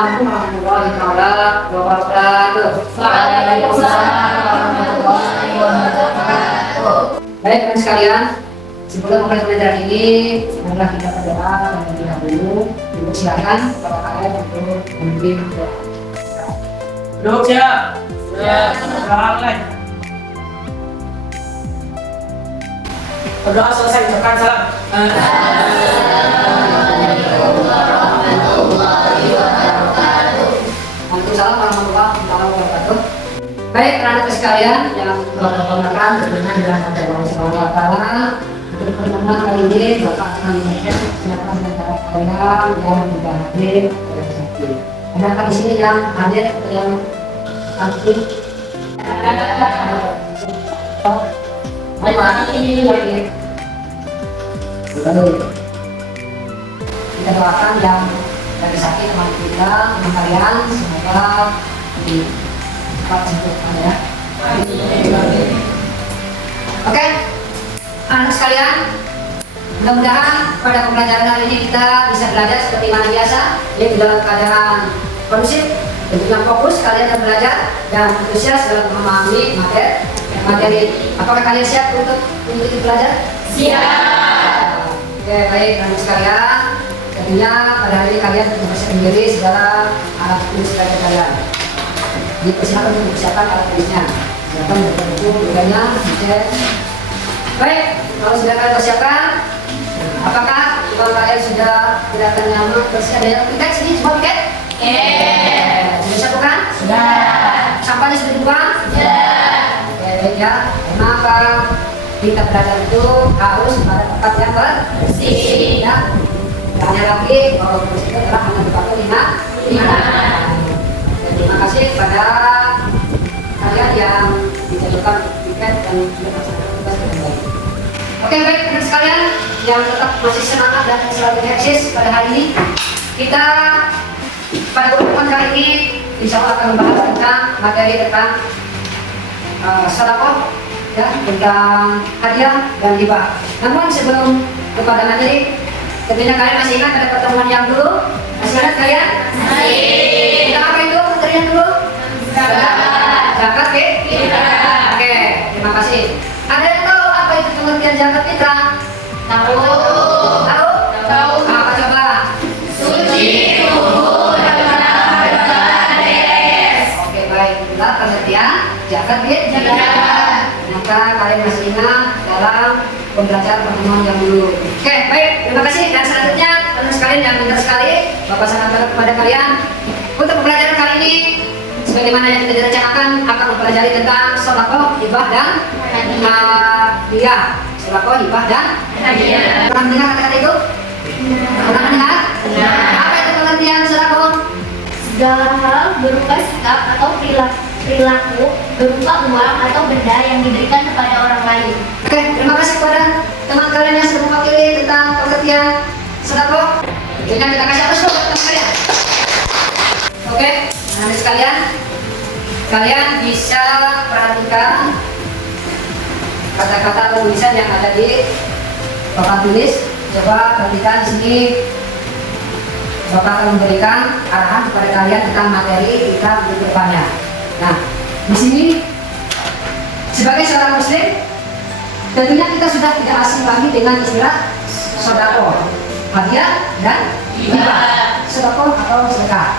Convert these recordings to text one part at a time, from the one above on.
Assalamualaikum warahmatullahi wabarakatuh. Waalaikumsalam warahmatullahi wabarakatuh. Baik teman sekalian, sebelum mulai pelajaran ini, marilah kita berdoa terlebih dahulu. Ibu silakan kepada kalian untuk memimpin doa. Duduk siap. Siap. Berdoa selesai, ucapkan salam. Waalaikumsalam warahmatullahi wabarakatuh. Baik, anak sekalian yang berkenan berkenan dengan Allah Subhanahu wa taala. Untuk pertemuan kali ini Bapak akan menyampaikan siapa di antara kalian yang tidak hadir pada sesi. Adakah di sini yang hadir yang aktif? Kita doakan yang dari sakit teman kita, teman kalian, semoga cepat sembuh ya. Oke, anak sekalian, mudah-mudahan pada pembelajaran hari ini kita bisa belajar seperti mana biasa, yaitu dalam keadaan kondusif, dengan fokus kalian akan belajar dan antusias dalam memahami materi. Apakah kalian siap untuk mengikuti belajar? Siap. Oke, baik anak sekalian. Tentunya pada hari ini kalian bisa sendiri segala alat tulis belajar kalian. Dipersilakan untuk mempersiapkan alat tulisnya. Silakan berbuku, bukunya, dicek. Baik, kalau sudah kalian persiapkan, apakah kalau kalian sudah tidak akan nyaman ada yang piket sini semua piket? Sudah siap bukan? Sudah. Sampahnya sudah dibuang? Sudah. Oke, baik ya. Maka kita belajar itu harus pada tempat yang bersih ya. Hanya lagi kalau bersih itu adalah hanya dipakai lima. Terima kasih kepada kalian yang dijadikan tiket dan sudah melaksanakan tugas dengan baik. Oke, baik teman sekalian yang tetap masih semangat dan selalu eksis pada hari ini, kita pada pertemuan kali ini insya Allah akan membahas tentang materi tentang sedekah ya, tentang hadiah dan hibah. Namun sebelum kepada materi, tentunya kalian masih ingat pada pertemuan yang dulu? Masih ingat kalian? Masih. Kita apa itu materi yang dulu? Zakat fitrah. Oke, terima kasih. Ada yang tahu apa itu pengertian zakat fitrah? Tahu. Tahu? Tahu. Apa coba? Suci, rumput, beres. Oke, baik. Itulah pengertian zakat fitrah. Maka kalian masih ingat dalam pembelajaran pertemuan yang dulu. Oke, baik. Terima kasih. Dan selanjutnya, teman sekalian yang pintar sekali, Bapak sangat kepada kalian untuk pembelajaran kali ini. Sebagaimana yang kita rencanakan akan mempelajari tentang sedekah, hibah dan hadiah. Sedekah, hibah dan Hadiah. Pernah mendengar kata-kata itu? Pernah mendengar? Apa itu pengertian sedekah? Segala hal berupa sikap atau perilaku berupa uang atau benda yang diberikan kepada orang lain. Oke, terima kasih kepada teman kalian yang sudah mewakili tentang pengertian sedekah. Tentunya kita kasih aplaus dulu teman kalian. Oke, nanti sekalian, kalian bisa perhatikan kata-kata tulisan yang ada di papan tulis. Coba perhatikan di sini. Bapak akan memberikan arahan kepada kalian tentang materi kita untuk depannya. Nah, di sini sebagai seorang muslim, tentunya kita sudah tidak asing lagi dengan istilah sedekah, hadiah dan hibah. Sedekah atau sedekah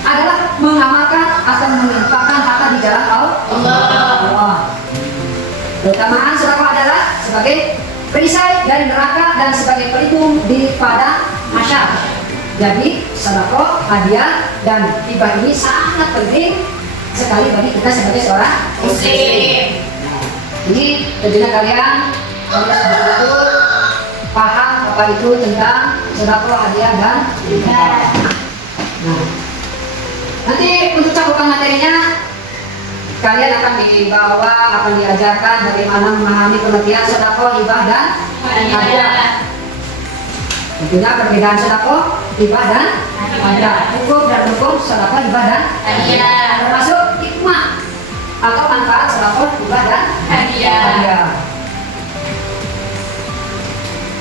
adalah mengamalkan atau menginfakkan harta di jalan Allah. Keutamaan sedekah adalah sebagai perisai dari neraka dan sebagai pelindung di padang mahsyar. Jadi sedekah, hadiah dan hibah ini sangat penting sekali bagi kita sebagai seorang muslim. Jadi tentunya kalian harus betul-betul paham apa itu tentang sedekah, hadiah dan hibah. Nah, nanti untuk cakupan materinya kalian akan dibawa, akan diajarkan bagaimana memahami pengertian sedekah, hibah dan hadiah. Tentunya perbedaan sedekah, hibah dan hadiah, hukum dan hukum sedekah, hibah dan Hadiah. termasuk hikmah atau manfaat sedekah, hibah dan hadiah.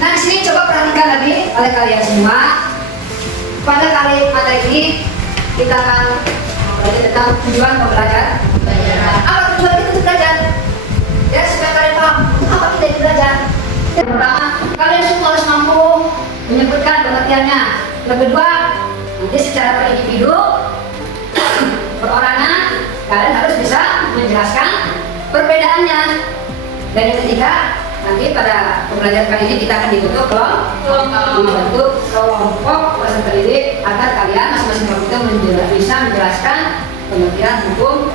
Nah, di sini coba perhatikan lagi oleh kalian semua. pada kali materi ini kita akan belajar tentang tujuan pembelajaran. Apa tujuan kita untuk belajar? Ya, supaya kalian paham apa kita itu belajar. Yang pertama, kalian semua harus mampu menyebutkan pengertiannya. Yang kedua, nanti secara per individu, perorangan, kalian harus bisa menjelaskan perbedaannya. Dan yang ketiga, nanti pada pembelajaran kali ini kita akan dibentuk membentuk kelompok peserta didik agar kalian masing-masing kelompok itu bisa menjelaskan pengertian hukum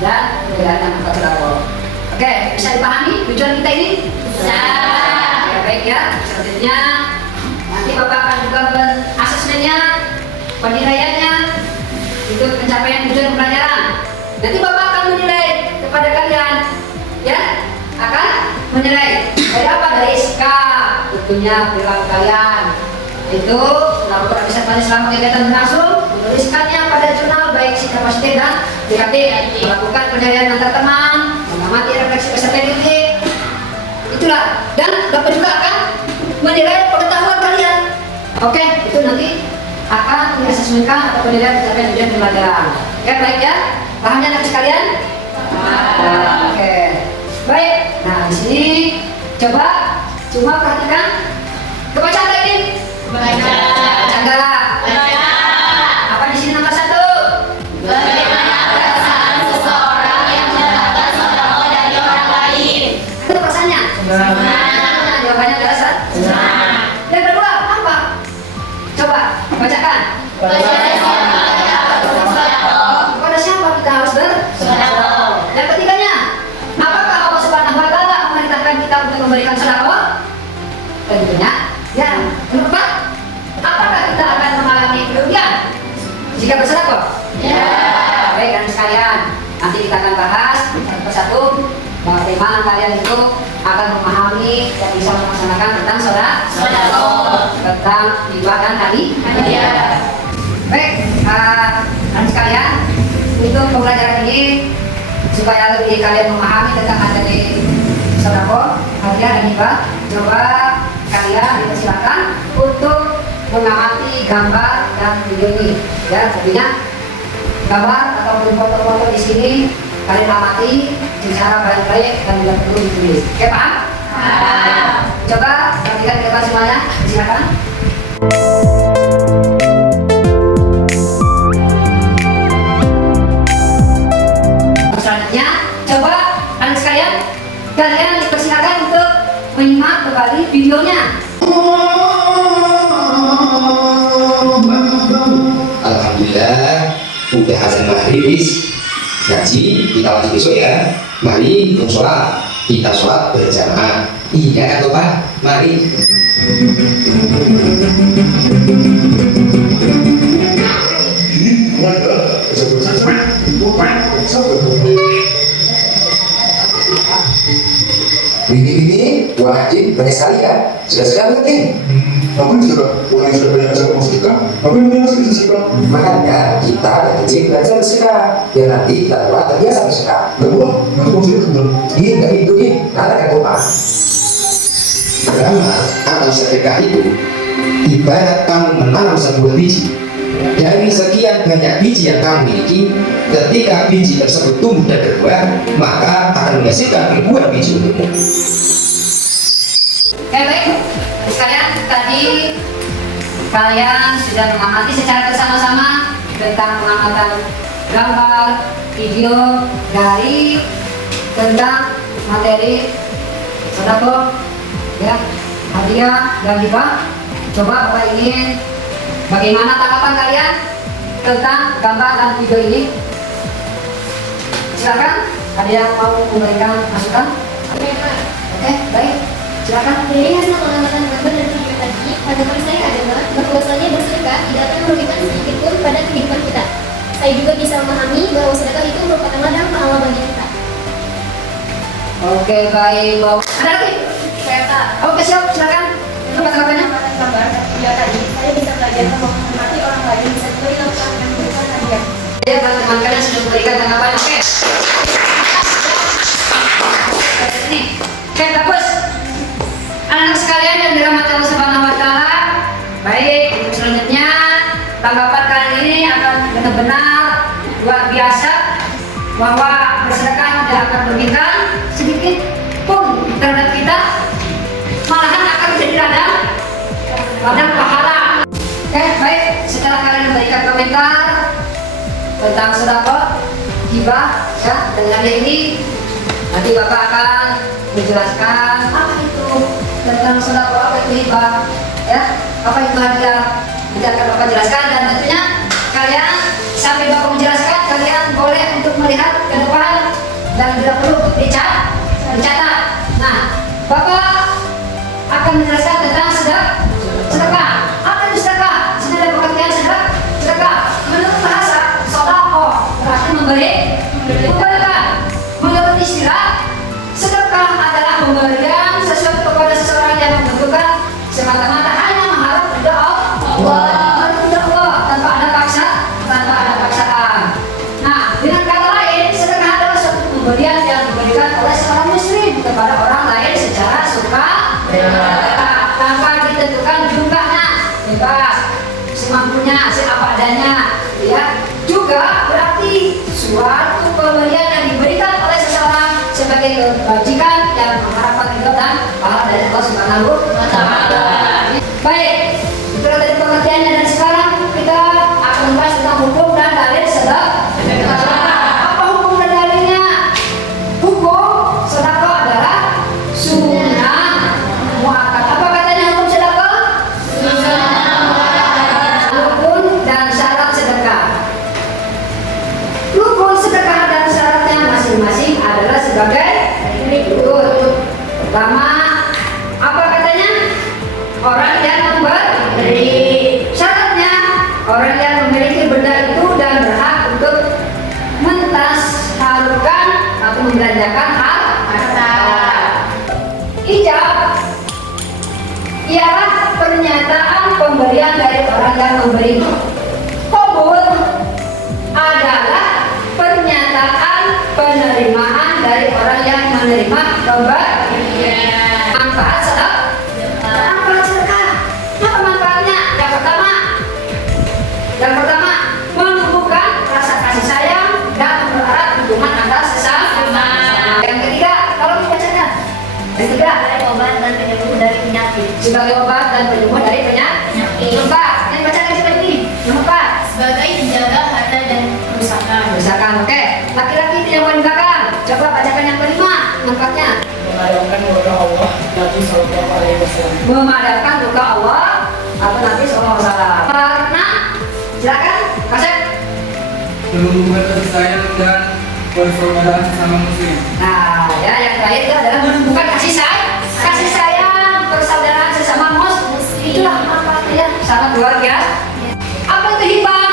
dan perbedaan antar kelompok. Oke, bisa dipahami tujuan kita ini? Bisa. Ya, baik ya. Selanjutnya nanti Bapak akan juga asesmennya, penilaiannya, itu pencapaian tujuan pembelajaran. Nanti Bapak akan menilai kepada kalian, ya, akan menilai dari apa? Dari SK, tentunya perilaku kalian. Itu melakukan bisa selama kegiatan berlangsung, menuliskannya pada jurnal baik sikap positif dan negatif, melakukan penilaian antar teman, mengamati refleksi peserta didik. Itulah, dan Bapak juga akan menilai pengetahuan kalian. Oke, itu nanti akan diasesmenkan atau penilaian pencapaian tujuan pembelajaran. Oke, baik ya. Pahamnya anak sekalian? Oke. Baik. Nah, di sini coba cuma perhatikan kebaca nggak ini? Baca. Baca nggak? Baca. Apa di sini nomor 1? Bagaimana perasaan seseorang yang mendapatkan sodako dari orang lain? Itu perasaannya? Nah, jawabannya adalah senang. Yang kedua apa? Coba bacakan. Pada siapa kita harus bersodako? Kepada siapa kita harus bersodako? Yang ketiganya, apakah Allah Subhanahu wa Ta'ala memerintahkan kita untuk memberikan sedekah? Tentunya ya. Keempat, apakah kita akan mengalami kerugian jika bersedekah? Ya. Baik kan sekalian, nanti kita akan bahas satu persatu bagaimana kalian itu akan memahami dan bisa melaksanakan tentang sedekah, tentang hibah dan hadiah. Baik, dan sekalian, untuk pembelajaran ini supaya lebih kalian memahami tentang materi sedekah, hadiah dan hibah, coba kalian dipersilakan untuk mengamati gambar dan video ini. Ya, tentunya gambar ataupun foto-foto di sini kalian amati secara baik-baik dan tidak perlu ditulis. Oke, paham? Paham. Coba perhatikan gambar semuanya, silakan. Selanjutnya, coba anak sekalian, kalian dipersilakan untuk menyimak kembali videonya. Alhamdulillah, udah azan maghrib, ngaji kita lanjut besok ya. Mari sholat, kita sholat berjamaah. Iya kan Pak? Mari. Ini wajib banyak sekali ya. Sudah ngerti? Apa yang sudah? Orang yang sudah banyak acara musika, apa yang banyak sekali musika? Makanya kita dari kecil belajar bersedekah, biar nanti kita tua terbiasa bersedekah. Wah, nanti musika benar. Iya, nggak itu nih, karena kan Pak. Pertama, atau sedekah itu ibarat kamu menanam sebuah biji. Dari sekian banyak biji yang kamu miliki, ketika biji tersebut tumbuh dan berbuah, maka akan menghasilkan ribuan biji untukmu. Baik, sekalian tadi kalian sudah mengamati secara bersama-sama tentang pengamatan gambar, video dari tentang materi sedekah, ya, hadiah dan hibah. Coba Bapak ingin bagaimana tanggapan kalian tentang gambar dan video ini? Silakan, ada yang mau memberikan masukan? Oke, baik. Silakan. Dari hasil pengamatan gambar dan video tadi, pandangan saya adalah bahwasanya bersedekah tidak akan merugikan sedikit pun pada kehidupan kita. Saya juga bisa memahami bahwa sedekah itu merupakan ladang pahala bagi kita. Oke, baik. Ada lagi? Saya Kak, Oke, siap. Silakan. Apa tanggapannya? gambar dan video tadi, saya bisa belajar bahwa menghormati orang lain bisa juga dilakukan dengan memberikan hadiah. Ya, teman-teman kalian sudah memberikan tanggapan. Oke. Nih. Oke, bagus. Anak-anak sekalian yang dirahmati Allah Subhanahu wa Ta'ala. Baik, untuk selanjutnya bahwa bersedekah tidak akan merugikan sedikit pun terhadap kita, malahan akan menjadi ladang pahala. Oke, baik. Setelah kalian memberikan komentar tentang sedekah, hibah, ya, dengan ini nanti Bapak akan menjelaskan apa itu tentang sedekah, apa itu hibah, ya, apa itu hadiah. Nanti akan Bapak jelaskan, dan tentunya kalian sambil Bapak menjelaskan, kalian boleh untuk melihat ke depan dan tidak perlu dicatat. Nah, Bapak akan menjelaskan tentang sedekah. Apa itu sedekah? Sudah ada pengertian sedekah. Menurut bahasa sedekah berarti memberikan. Menurut istilah, sedekah adalah pemberian sesuatu kepada seseorang yang membutuhkan semata-mata hanya mengharap ridha Allah, tanpa ada paksaan. Nah, dengan kata lain, sedekah adalah suatu pemberian yang diberikan oleh seorang muslim kepada orang lain secara sukarela, tanpa ditentukan jumlahnya, bebas, semampunya, seapa adanya, ya. Juga berarti suatu pemberian yang diberikan oleh seseorang sebagai kebajikan yang mengharapkan ridho dan pahala dari Allah Subhanahu wa Ta'ala. Baik, itulah tadi pengertiannya, dan sekarang kita akan membahas tentang hukum dan dalil sedekah. Apa hukum dan dalilnya? Hukum sedekah adalah sunnah muakkad. Apa katanya hukum sedekah? Rukun dan syarat sedekah. Rukun sedekah dan syaratnya masing-masing adalah sebagai berikut. Pertama, apa katanya? Orang yang memberi. Syaratnya, orang yang memiliki benda itu dan berhak untuk mentashalufkan atau membelanjakan harta. Ijab ialah pernyataan pemberian dari orang yang memberi. Qabul adalah pernyataan penerimaan dari orang yang menerima pemberian. Manfaat sedekah. Apa manfaatnya? Yang pertama, menumbuhkan rasa kasih sayang dan mempererat hubungan antar sesama. Yang ketiga, kalau dibacakan, sebagai obat dan penyembuh dari penyakit. Sebagai obat dan penyembuh dari penyakit. Keempat, yang bacakan seperti ini. Keempat, sebagai penjaga harta dan kerusakan. Oke. Laki-laki tidak boleh belakang. Coba bacakan yang kelima. Keempatnya. Memadamkan doa Allah Nabi Sallallahu Alaihi Wasallam. Memadamkan doa Allah atau Nabi Sallallahu Alaihi Wasallam. Karena, silakan, Kasep. Menumbuhkan kasih sayang dan persaudaraan sesama muslim. Nah, ya, yang terakhir itu adalah menumbuhkan kasih sayang, persaudaraan sesama muslim. Itulah manfaatnya, sangat luar biasa. Apa itu hibah?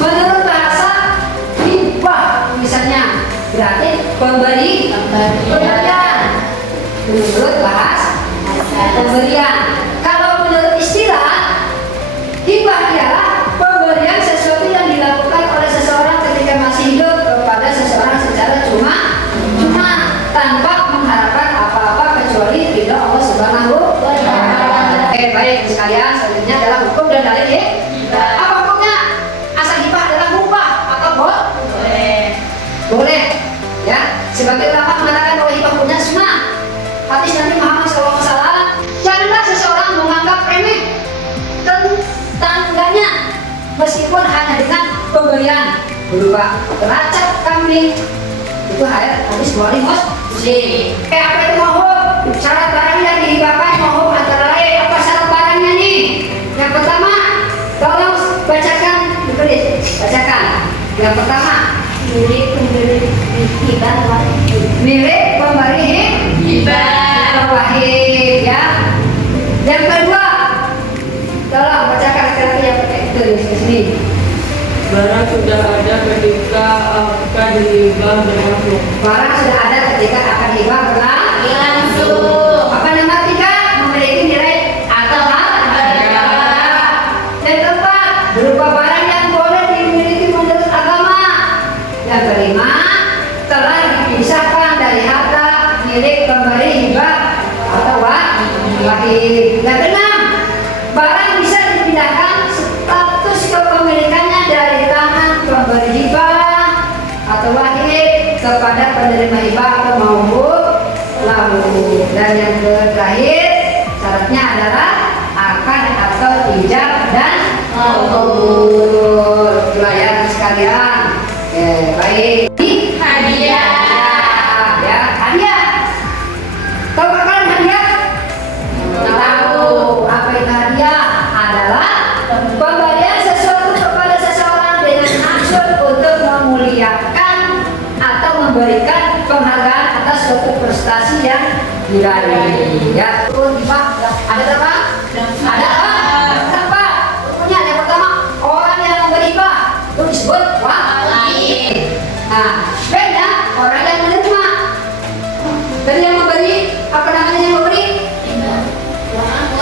Menurut bahasa hibah, misalnya berarti pemberian. Menurut bahasa pemberian. Kalau menurut istilah, hibah ialah pemberian sesuatu yang dilakukan oleh seseorang ketika masih hidup kepada seseorang secara cuma tanpa mengharapkan apa-apa kecuali ridha Allah Subhanahu wa Ta'ala. Baik sekalian, selanjutnya adalah hukum dan dalil ya. Apa hukumnya? Asal hibah adalah mubah atau boleh. Ya, sebagai ulama mengatakan bahwa hibah hukumnya sunnah. Hadis Nabi Muhammad SAW, janganlah seseorang menganggap remeh tetangganya meskipun hanya dengan pemberian berupa teracap kambing. Itu hadis Bukhari Muslim. Apa itu mahum? Syarat barang yang dihibahkan mahum antara lain. Apa syarat barangnya nih? Yang pertama, tolong bacakan, bacakan. Yang pertama, milik pemberi hibah, milik pemberi hibah wahid, ya. Yang kedua, tolong bacakan laki-laki yang pakai itu di sini. Barang sudah ada ketika akan dihibah berlangsung. Barang sudah ada ketika akan hibah berlangsung. Apa nama tiga? Memiliki nilai atau harga. Yang keempat, berupa barang yang boleh dimiliki menurut agama. Yang kelima, telah dipisahkan dari harta milik pemberi hibah atau wahid. Yang keenam, barang bisa dipindahkan status kepemilikannya dari tangan pemberi hibah kepada penerima hibah atau mauhub. Lalu dan yang terakhir syaratnya adalah akan atau tidak dan kabul. Itulah ya sekalian. Oke, baik. Hadiah. Ya, hadiah. Tahu kalian hadiah? Tahu. Apa itu hadiah? Adalah pemberian sesuatu kepada seseorang dengan maksud untuk memuliakan atau memberikan penghargaan atas suatu prestasi yang diraih. Ya, ada berapa? Ada berapa? Rupanya yang pertama orang yang memberi hibah itu disebut wali. Nah, beda orang yang menerima. Dan yang memberi, apa namanya yang memberi?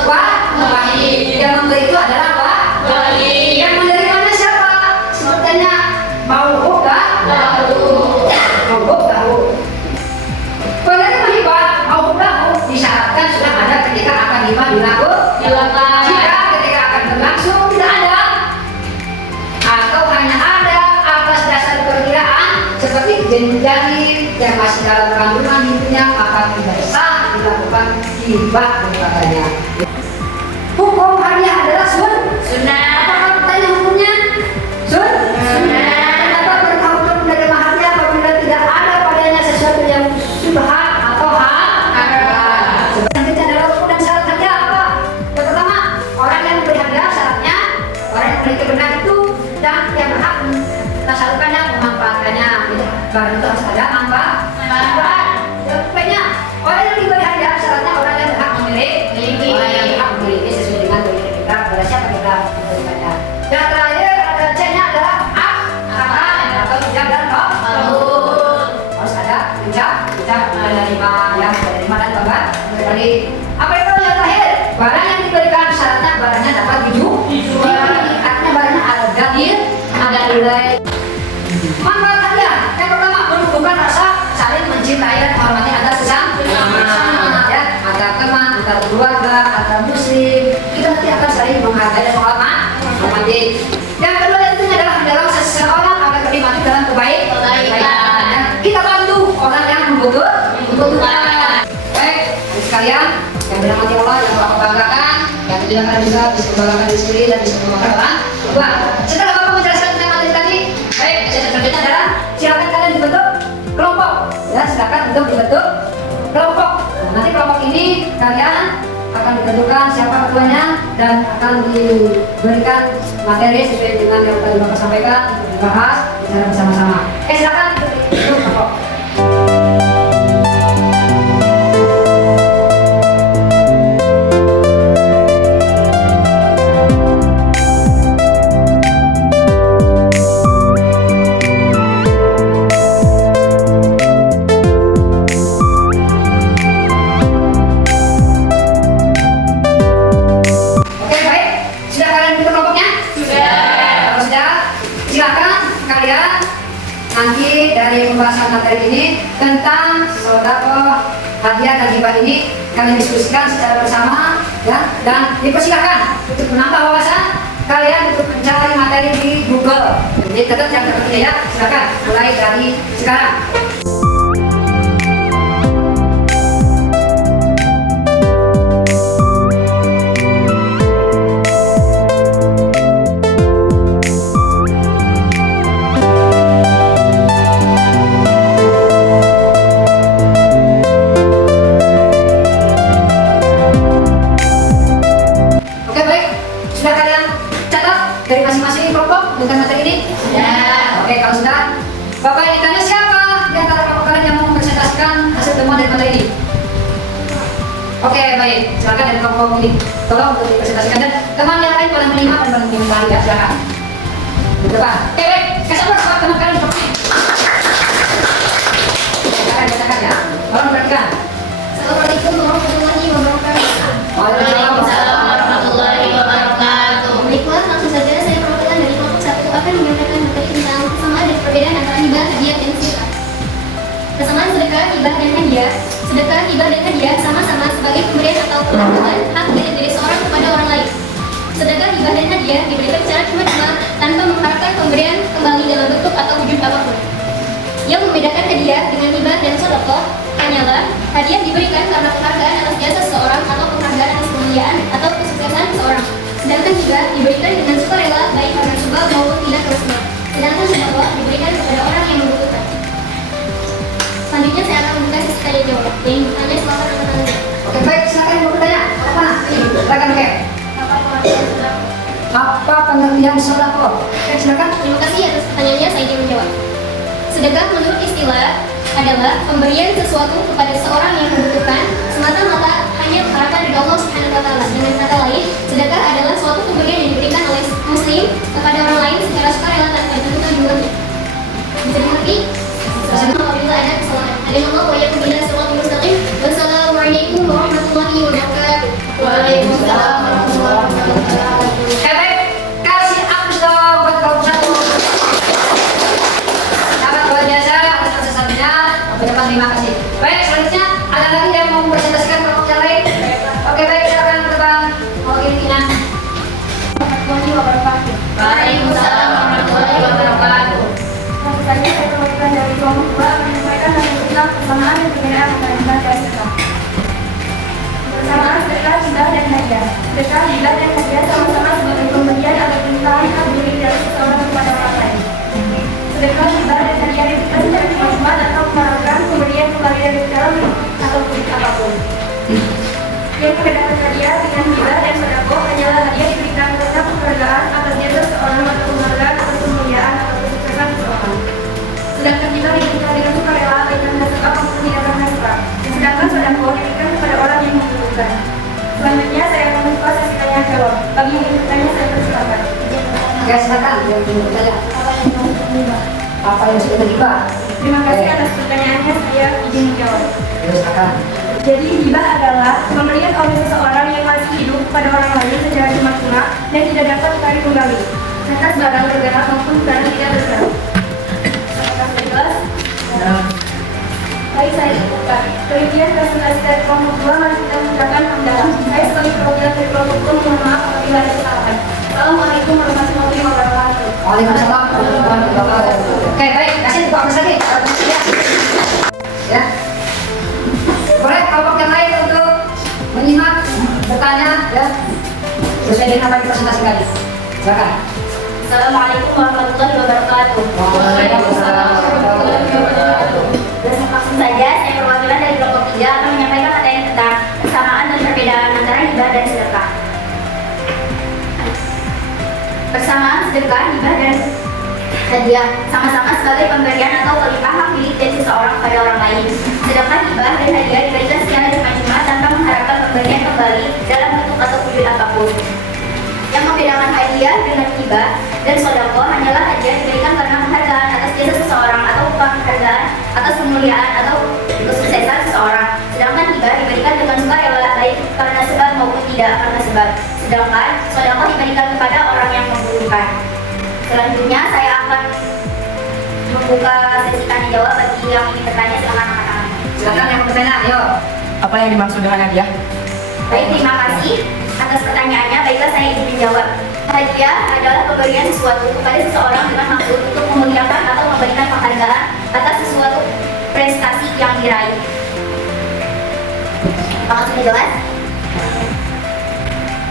Wali. Yang memberi itu adalah apa? Wali. Yang menerimanya siapa? Sebetulnya mauhub kan? Mauhub tahu. Penerima hibah mauhub tahu disyaratkan sudah ada ketika akan hibah dilakukan. Jika ketika akan berlangsung tidak ada, atau hanya ada atas dasar perkiraan seperti jenjang yang masih dalam kandungan intinya, maka tidak sah dilakukan hibah kepadanya. Hukum hadiah adalah sunnah. Apakah bertanya hukumnya? Sunnah. Kenapa berkah untuk menerima hadiah apabila tidak ada padanya sesuatu yang subhat atau haram? Sebenarnya adalah hukum dan syarat hadiah apa? Yang pertama, orang yang memberi hadiah syaratnya orang yang memiliki benar itu dan yang berhak melaksanakannya, memanfaatkannya. Barang itu harus ada manfaat. Yang orang yang diberi hadiah syaratnya orang yang berhak memiliki, orang yang berhak memiliki sesuai dengan berikan kita kepada siapa kita memberikannya. Yang terakhir ada C-nya adalah atau ijab dan qabul. Harus ada ijab menerima dan babat kembali. Apa itu yang terakhir? Barang yang diberikan syaratnya barangnya dapat dijual. Artinya barangnya ada nilai. Manfaat hadiah yang pertama menumbuhkan rasa saling mencintai dan menghormati antar sesama. Ya, antar teman, antar keluarga, antar muslim, kita nanti akan saling menghargai dan menghormati. Yang kedua itu adalah mendorong seseorang agar lebih maju dalam kebaikan. Ya, kita bantu orang yang membutuhkan. Baik, sekalian yang dirahmati Allah, yang Bapak banggakan, yang tidak akan juga bisa membanggakan diri sendiri dan bisa membanggakan orang. Dua, setelah Bapak menjelaskan tentang materi tadi, baik, selanjutnya adalah silakan kalian dibentuk kelompok. Ya, silakan untuk dibentuk kelompok. Nah, nanti kelompok ini kalian akan ditentukan siapa ketuanya dan akan diberikan materi sesuai dengan yang tadi Bapak sampaikan untuk dibahas secara bersama-sama. Silakan dibentuk kelompok. Nanti dari pembahasan materi ini tentang sedekah, hadiah dan hibah ini kalian diskusikan secara bersama ya, dan dipersilakan untuk menambah wawasan kalian untuk mencari materi di Google. Jadi tetap yang terpenting ya, silakan mulai dari sekarang. Dari masing-masing kelompok dengan materi ini? Ya. Oke, kalau sudah, Bapak yang ditanya siapa di antara kelompok kalian yang mau mempresentasikan hasil temuan dari materi ini? Oke, baik. Silakan dari kelompok ini. Tolong untuk dipresentasikan dan teman yang lain paling minimal dan paling minimal ya, silakan. Bapak. Oke, baik. Kasih aplaus buat teman kalian seperti ini. Silakan ya. Tolong perhatikan. Assalamualaikum warahmatullahi wabarakatuh. Waalaikumsalam warahmatullahi wabarakatuh. Baiklah, langsung saja saya perwakilan dari kelompok 1 akan menyampaikan materi tentang kesamaan dan perbedaan antara hibah, hadiah, dan sedekah. Kesamaan sedekah, hibah, dan hadiah. Sedekah, hibah, dan hadiah sama-sama sebagai pemberian atau perlakuan hak dari seorang kepada orang lain. Sedekah, hibah, dan hadiah diberikan secara cuma-cuma tanpa mengharapkan pemberian kembali dalam bentuk atau wujud apapun. Yang membedakan hadiah dengan hibah dan sedekah hanyalah hadiah diberikan karena penghargaan atas jasa seseorang atau penghargaan atas kemuliaan atau kesuksesan seseorang. Sedangkan hibah diberikan dengan sukarela baik karena sebab maupun tidak karena sebab. Sedangkan sedekah diberikan kepada orang yang membutuhkan. Selanjutnya saya akan membuka sesi tanya jawab. Yang bertanya silakan angkat tangannya. Oke, baik, silakan yang mau bertanya. Apa? Silakan, oke. Apa pengertian sedekah? Oke, silakan. Terima kasih atas pertanyaannya, saya ingin menjawab. Sedekah menurut istilah adalah pemberian sesuatu kepada seorang yang membutuhkan semata-mata hanya harapan dari Allah Subhanahu wa taala. Dengan kata lain, sedekah adalah suatu pemberian yang diberikan oleh muslim kepada orang lain secara sukarela tanpa ditentukan jumlahnya. Bisa dimengerti? Apabila ada kesalahan. Alhamdulillah wa yakum bila siratal mustaqim. Wassalamualaikum warahmatullahi wabarakatuh. Waalaikumsalam warahmatullahi wabarakatuh. Baik, kasih aplaus dong buat kelompok 1. Sangat luar biasa atas prestasinya. Ucapan terima kasih. Baik, selanjutnya ada lagi yang mau mempresentasikan kelompok yang lain? Oke, baik, silakan terbang. Mau Tina. Warahmatullahi wabarakatuh. Waalaikumsalam warahmatullahi wabarakatuh. Langsung saja saya perwakilan dari kelompok 2 akan menyampaikan tentang persamaan dan perbedaan antara hibah dan sedekah. Persamaan sedekah, hibah, dan hadiah. Sedekah, hibah, dan hadiah sama-sama sebagai pemberian atau perintahan hak milik dari seseorang kepada orang lain. Sedekah, hibah, dan hadiah itu secara cuma-cuma atau mengharapkan pemberian kembali dari dalam atau kulit apapun. Yang membedakan hadiah dengan hibah dan sedekah hanyalah hadiah diberikan karena penghargaan atas jasa seseorang atau penghargaan atas kemuliaan atau kesuksesan seseorang. Sedangkan hibah diberikan dengan sukarela baik karena sebab maupun tidak karena sebab. Sedangkan sedekah diberikan kepada orang yang membutuhkan. Selanjutnya saya akan membuka sesi tanya jawab. Bagi yang ingin bertanya saya persilakan. Oke, silakan yang ingin bertanya. Apa yang sudah terlibat? Terima kasih atas pertanyaannya, saya izin menjawab. Silakan. Jadi hibah adalah pemberian oleh seseorang yang masih hidup kepada orang lain secara cuma-cuma dan tidak dapat ditarik kembali, atas barang bergerak maupun barang tidak bergerak. Apakah sudah jelas? Baik, saya cukupkan. Demikian presentasi dari kelompok 2, mari kita mengucapkan hamdalah. Saya sebagai perwakilan dari kelompok 2 mohon maaf apabila ada kesalahan. Assalamualaikum warahmatullahi wabarakatuh. Waalaikumsalam warahmatullahi wabarakatuh. Oke, baik, kasih Pak Agus lagi. Ya. Boleh kelompok yang lain untuk menyimak, bertanya, ya. Sesuai dengan apa yang dipresentasikan. Silakan. Assalamualaikum warahmatullahi wabarakatuh. Waalaikumsalam warahmatullahi wabarakatuh. Langsung saja, saya perwakilan dari kelompok 3 akan menyampaikan materi tentang persamaan dan perbedaan antara hibah dan sedekah. Persamaan sedekah, hibah, dan hadiah sama-sama sebagai pemberian atau kelimpahan hak milik dari seseorang pada orang lain. Sedangkan hibah dan hadiah diberikan secara cuma-cuma tanpa mengharapkan pemberian kembali dalam bentuk atau wujud apapun. Yang membedakan hadiah dengan hibah dan sedekah hanyalah hadiah diberikan karena penghargaan atas jasa seseorang atau penghargaan atas kemuliaan atau kesuksesan seseorang. Sedangkan hibah diberikan dengan sukarela baik karena sebab maupun tidak karena sebab. Sedangkan sedekah diberikan kepada orang yang membutuhkan. Selanjutnya saya akan membuka sesi tanya jawab bagi yang ingin bertanya silakan angkat tangan. Silakan yang bertanya, ayo. Apa yang dimaksud dengan hadiah? Baik, terima kasih atas pertanyaannya. Baiklah, saya ingin menjawab. Hadiah adalah pemberian sesuatu kepada seseorang dengan maksud untuk memuliakan atau memberikan penghargaan atas sesuatu prestasi yang diraih. Apakah sudah jelas?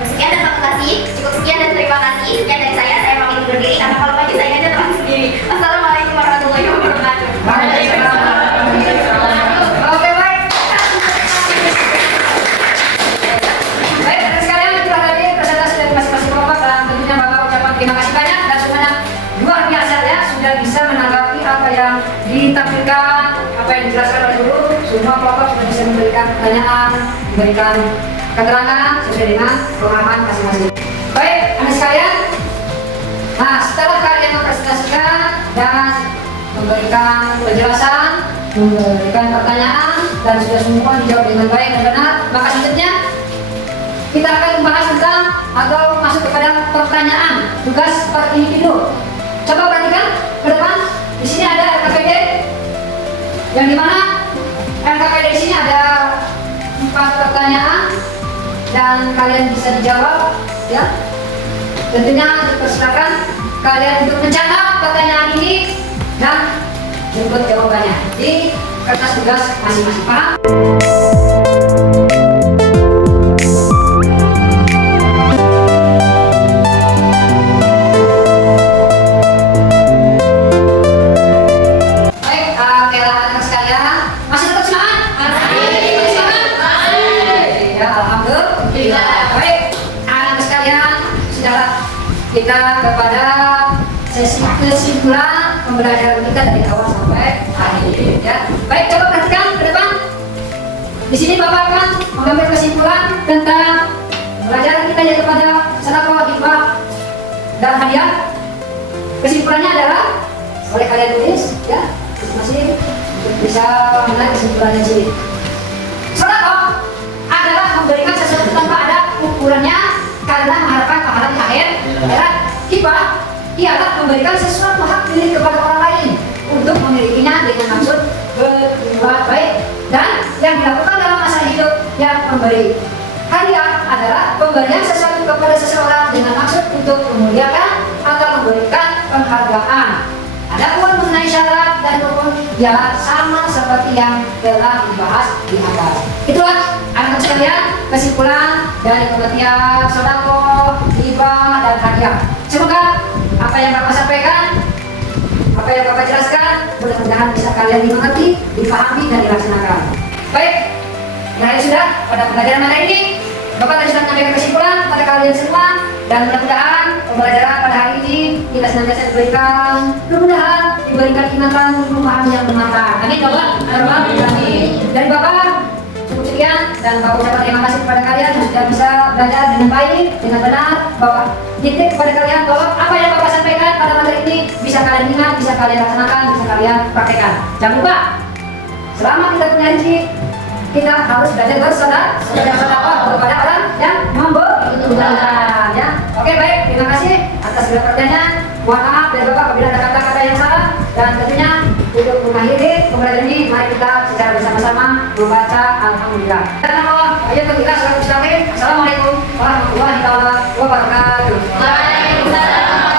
Sekian dan terima kasih. Cukup sekian dan terima kasih. Sekian dari saya pamit undur diri karena kalau baju saya aja terang sendiri. Wassalamualaikum warahmatullahi wabarakatuh. Oke, baik. Baik, dan sekalian itulah tadi presentasi dari masing-masing kelompok dan tentunya Bapak ucapan terima kasih banyak dan semuanya luar biasa ya sudah bisa menanggapi apa yang ditampilkan, apa yang dijelaskan oleh guru. Semua kelompok sudah bisa memberikan pertanyaan, memberikan keterangan sesuai dengan pemahaman masing-masing. Baik, Anda sekalian. Nah, setelah kalian mempresentasikan dan memberikan penjelasan, memberikan pertanyaan dan sudah semua dijawab dengan baik dan benar, maka selanjutnya kita akan membahas tentang atau masuk kepada pertanyaan tugas per individu. Coba perhatikan ke depan. Di sini ada LKPD, yang dimana LKPD di sini ada 4 pertanyaan dan kalian bisa dijawab, ya. Tentunya dipersilakan kalian untuk mencatat pertanyaan ini dan jemput jawabannya di kertas tugas masing-masing. Paham? Baik, anak sekalian, masih tetap semangat? Masih. Semangat? Ya, alhamdulillah. Baik, anak sekalian, sudah kita kepada sesi kesimpulan pembelajaran kita dari awal sampai akhir. Ya, baik, coba perhatikan ke depan. Di sini Bapak akan mengambil kesimpulan tentang pembelajaran kita yaitu pada sedekah, hibah, dan hadiah. Kesimpulannya adalah boleh kalian tulis, ya, masing-masing untuk bisa mengenai kesimpulannya sendiri. Sedekah adalah memberikan sesuatu tanpa ada ukurannya karena mengharapkan pahala di akhir akhirat. Hibah ialah memberikan sesuatu hak milik kepada orang lain untuk memilikinya dengan maksud berbuat baik dan yang dilakukan dalam masa hidup yang memberi. Hadiah adalah pemberian sesuatu kepada seseorang dengan maksud untuk memuliakan atau memberikan penghargaan. Adapun mengenai syarat dan rukun ya sama seperti yang telah dibahas di atas. Itulah anak sekalian kesimpulan dari pengertian sedekah, hibah, dan hadiah. Semoga apa yang Bapak sampaikan, apa yang Bapak jelaskan, mudah-mudahan bisa kalian dimengerti, dipahami, dan dilaksanakan. Baik, nah sudah pada pembelajaran hari ini, Bapak tadi sudah menyampaikan kesimpulan pada kalian semua, dan mudah-mudahan pembelajaran pada hari ini kita senantiasa diberikan, mudah-mudahan diberikan ingatan pemahaman yang bermanfaat. Amin, Bapak. Amin. Dari Bapak cukup sekian, dan Bapak ucapkan terima kasih kepada kalian yang sudah bisa belajar dengan baik, dengan benar. Bapak titip kepada kalian bahwa apa yang Bapak sampaikan pada materi ini bisa kalian ingat, bisa kalian laksanakan, bisa kalian praktekkan. Jangan lupa, selama kita punya rezeki, kita harus belajar bersedekah kepada orang yang membutuhkan. Ya, oke, baik. Terima kasih atas segala pertanyaan. Mohon maaf dari Bapak apabila ada kata-kata yang salah, dan tentunya untuk mengakhiri pembelajaran ini, mari kita secara bersama-sama membaca Alhamdulillah. Dan Allah, ayo kita selalu Assalamualaikum warahmatullahi wabarakatuh. Waalaikumsalam.